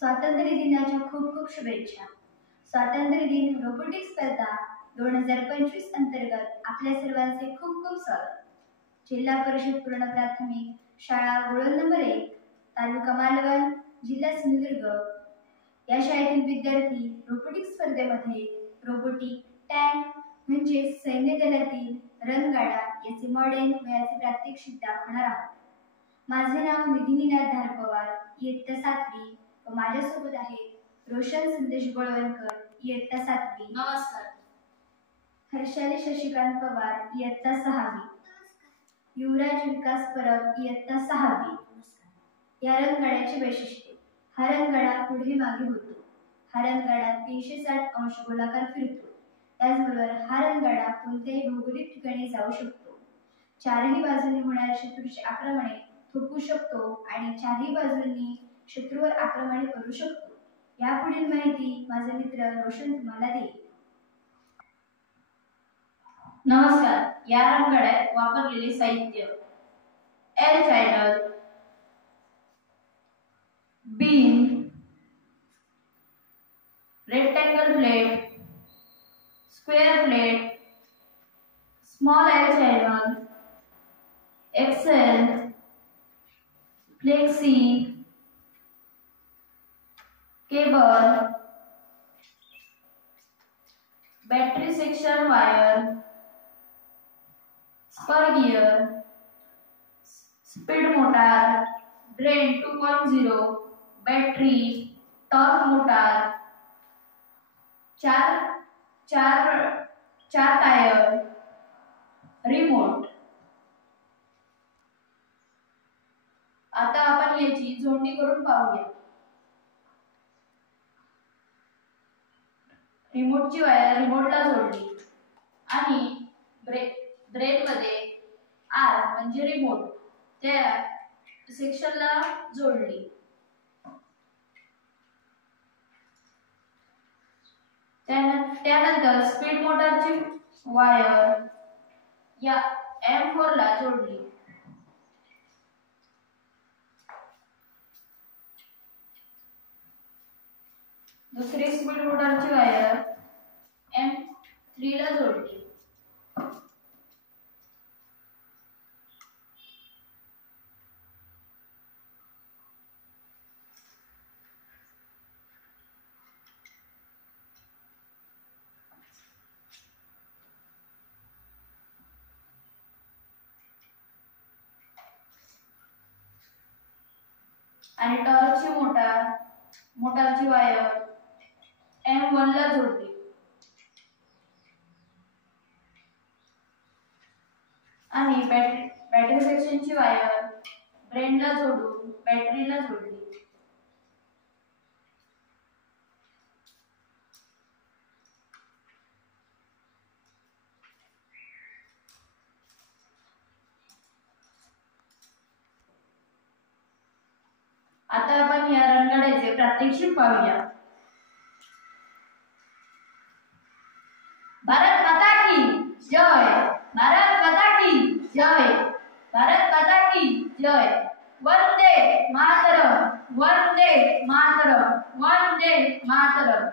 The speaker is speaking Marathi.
स्वातंत्र्य दिनाच्या खूप खूप शुभेच्छा। स्वातंत्र्य दिन रोबोटिक्स स्पर्धा 2025 अंतर्गत आपल्या सर्वांचे खूप खूप स्वागत। जिल्हा परिषद पूर्ण प्राथमिक शाळा गोळल नंबर 1 तालुका मालवण जिल्हा सिंधुदुर्ग या शाळेतील विद्यार्थी रोबोटिक्स स्पर्धेमध्ये रोबोटिक टँक म्हणजे सैन्य दलातील रणगाडा याचे मॉडेल व याचे प्रात्यक्षिक दाखवणार आहोत। माझे नाव निधी निनाद धार पवार, इयत्ता 7वी व माझ्यासोबत आहेत रोशन संदेश गोळवलकर, इयत्ता 7वी। नमस्कार। हर्षाली शशिकांत पवार, इयत्ता 6वी। युवराज विकास परब, इयत्ता 6वी। या रणगाड्याचे वैशिष्ट्य: हा रणगाडा पुढे मागे होतो। हा रणगाडा 360 अंश गोलाकार फिरतो। त्याचबरोबर हा रणगाडा कोणत्याही भौगोलिक ठिकाणी जाऊ शकतो। चारही बाजूंनी होणाऱ्या शत्रूची आक्रमणे थोपवू शकतो आणि चारही बाजूंनी शत्रूवर आक्रमणे करू शकतो। यापुढील माहिती माझा मित्र रोशन तुम्हाला देईल। नमस्कार। या रणगाड्यात वापरलेले साहित्य: L channel, beam, rectangle plate, square plate, small L channel, axle, flexi, cable, battery section wire, spur gear, speed motor, drain 2.0, battery, torque motor, चार टायर, रिमोट। आता आपण याची जोडणी करून पाहूया। रिमोटची वायर रिमोटला जोडली आणि ब्रेनमध्ये आर म्हणजे रिमोट त्या सेक्शनला जोडली। त्यानंतर स्पीड मोटारची वायर या M4 ला जोडली। दुसरी स्पीड मोटारची वायर M3 ला जोडली। आणि टॉर्कची मोटारची वायर M1 ला जोडली। आणि बॅटरी सेक्शनची वायर ब्रेनला जोडून बॅटरीला जोडली। आता आपण या रणगाड्याचे प्रात्यक्षिक पाहूया। भारत माता की जय, भारत माता की जय, भारत माता की जय। वंदे मातरम, वंदे मातरम, वंदे मातरम।